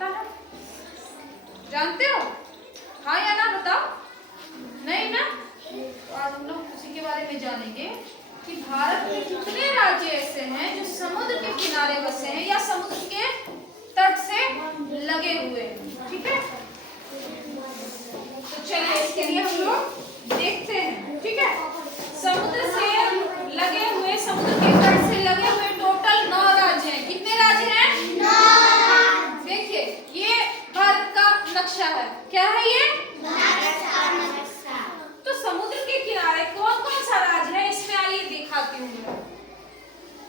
पता है? जानते हो? हाँ या ना बताओ? नहीं ना? तो आज हम लोग उसी के बारे में जानेंगे कि भारत में कितने राज्य ऐसे हैं जो समुद्र के किनारे बसे हैं या समुद्र के तट से लगे हुए हैं। ठीक है, तो चलिए इसके लिए हम लोग देखते हैं। ठीक है, समुद्र से लगे हुए, समुद्र के तट से लगे हुए टोटल 9 राज्य हैं। कितने राज्य हैं? 9। देखिए ये भारत का नक्शा है। क्या है ये? नक्शा। तो समुद्र के किनारे कौन कौन सा राज्य है, इसमें आइए दिखाती हूँ।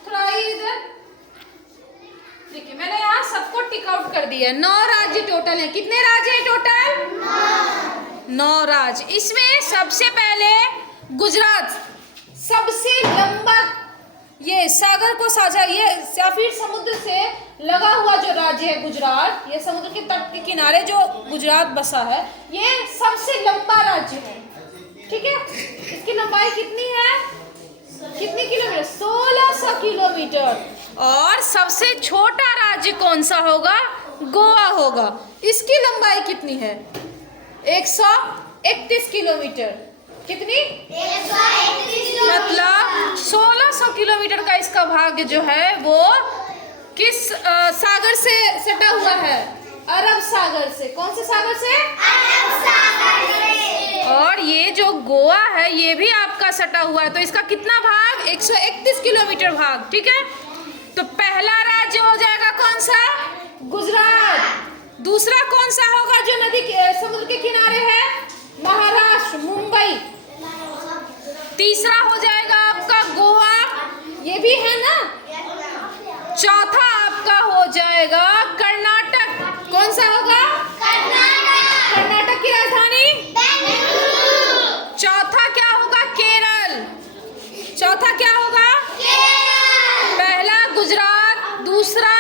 थोड़ा आइए इधर। देखिए मैंने यहाँ सबको टिक आउट कर दिया है। 9 राज्य टोटल है। कितने राज्य है टोटल? 9 राज्य। इसमें सबसे पहले गुजरात, सबसे लंबा, ये सागर को साझा, ये या फिर समुद्र से लगा हुआ जो राज्य है गुजरात, ये समुद्र के तट के किनारे जो गुजरात बसा है, ये सबसे लंबा राज्य है। ठीक है, इसकी लंबाई कितनी है? कितनी किलोमीटर? 1600 किलोमीटर। और सबसे छोटा राज्य कौन सा होगा? गोवा होगा। इसकी लंबाई कितनी है? 131 किलोमीटर। कितनी? 131। मतलब 1600 किलोमीटर का इसका भाग जो है वो किस सागर से सटा हुआ है? अरब सागर से। कौन से सागर से? अरब सागर से। और ये जो गोवा है ये भी आपका सटा हुआ है, तो इसका कितना भाग? 131 किलोमीटर भाग। ठीक है, तो पहला राज्य हो जाएगा कौन सा? गुजरात। दूसरा कौन सा होगा जो नदी के समुद्र के किनारे है? महाराष्ट्र, मुंबई। तीसरा हो जाएगा आपका गोवा, ये भी है ना। चौथा आपका हो जाएगा कर्नाटक। कौन सा होगा? कर्नाटक। कर्नाटक की राजधानी बेंगलुरु। चौथा क्या होगा? केरल। चौथा क्या होगा? केरल। पहला गुजरात, दूसरा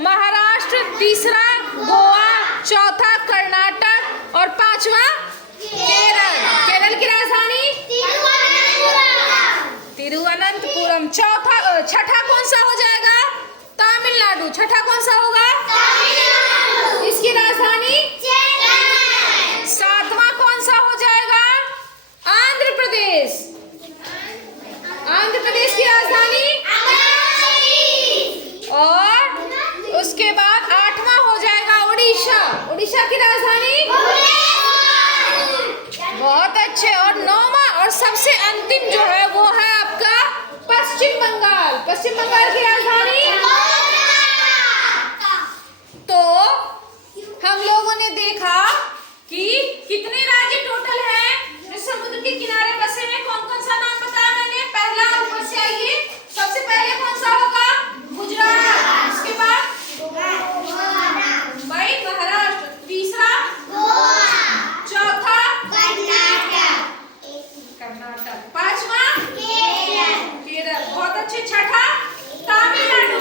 महाराष्ट्र, तीसरा गोवा, चौथा कर्नाटक और पांचवा केरल। केरल की राजधानी तिरुवनंतपुरम। छठा कौन सा हो जाएगा? तमिलनाडु। छठा कौन सा होगा? तमिलनाडु। इसकी राजधानी चेन्नई। सातवां कौन सा हो जाएगा? आंध्र प्रदेश। आंध्र प्रदेश की राजधानी और उसके बाद 8वां हो जाएगा उड़ीसा। उड़ीसा की राजधानी बहुत अच्छे। और 9वां और सबसे अंतिम जो है वो है आपका पश्चिम बंगाल। पश्चिम बंगाल की राजधानी। तो हम लोगों ने देखा कि कितने राज्य टोटल हैं जो समुद्र के किनारे बसे हैं। कौन कौन सा नाम बताया मैंने? पहला ऊपर से आइए, सबसे पहले कौन सा होगा? गुजरात। उसके बाद मुंबई, महाराष्ट्र। तीसरा गोवा। चौथा कर्नाटक। पांचवा केरल। केरल, बहुत अच्छे। छठा तमिलनाडु।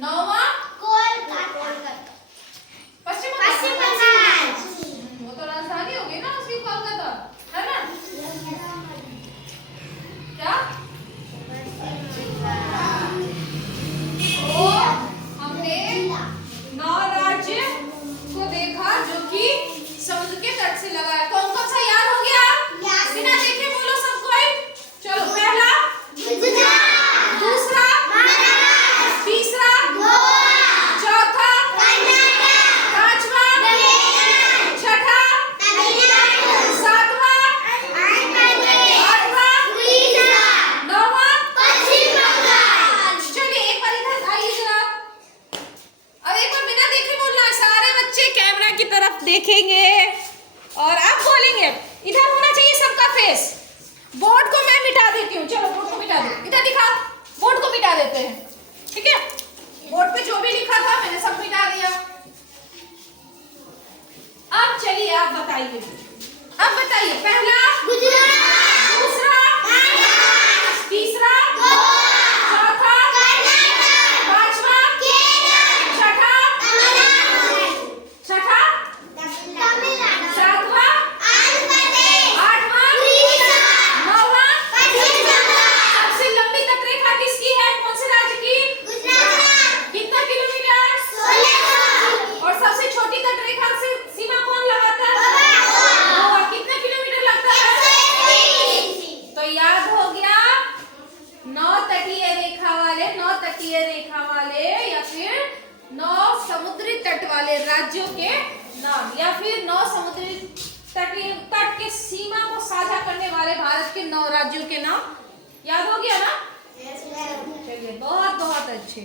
9वां पश्चिम बंगाल। वो तो राजधानी हो गई ना उसकी, कोलकाता है ना। क्या तो हमने 9 राज्य को देखा जो कि समुद्र के तट से लगा है। कौन कौन सा याद हो गया? बिना देखे बोलो सब कोई। चलो, पहला गुजरात, दूसरा महाराष्ट्र, तीसरा गोवा, चौथा कर्नाटक, पांचवा तमिलनाडु, छठा तमिलनाडु, सातवां आंध्र प्रदेश, आठवां उड़ीसा, नौवां पश्चिम बंगाल। चलिए एक बार इधर आइए जरा। अब एक बार बिना देखे बोलना है। सारे बच्चे कैमरा की तरफ देखेंगे और आप बोलेंगे। इधर होना चाहिए सबका फेस। बोर्ड को मैं मिटा देती हूँ। चलो बोर्ड को मिटा दे। इधर दिखा, बोर्ड को मिटा देते हैं, ठीक है। बोर्ड पे जो भी लिखा था मैंने सब मिटा दिया। अब चलिए आप बताइए। अब बताइए, पहला गुजरात, दूसरा महाराष्ट्र, तीसरा गोवा, चौथा कर्नाटक, पांचवा केरल, छठा तमिलनाडु, छठा तमिलनाडु, सातवां आंध्र प्रदेश, आठवां उड़ीसा, नौवां पश्चिम बंगाल। सबसे लंबी तटरेखा किसकी है? कौन से राज्य की? गुजरात। कितना किलोमीटर? 1600। और सबसे छोटी तटरेखा से सीमा कौन लगाता है? गोवा। कितना किलोमीटर लगता है? 130। तो याद हो गया 9 तटीय रेखा वाले, 9 तटीय रेखा वाले या फिर 9 समुद्री तट वाले राज्यों के नाम, या फिर 9 समुद्री तटीय तट के सीमा को साझा करने वाले भारत के 9 राज्यों के नाम याद हो गया ना? चलिए, बहुत बहुत अच्छे।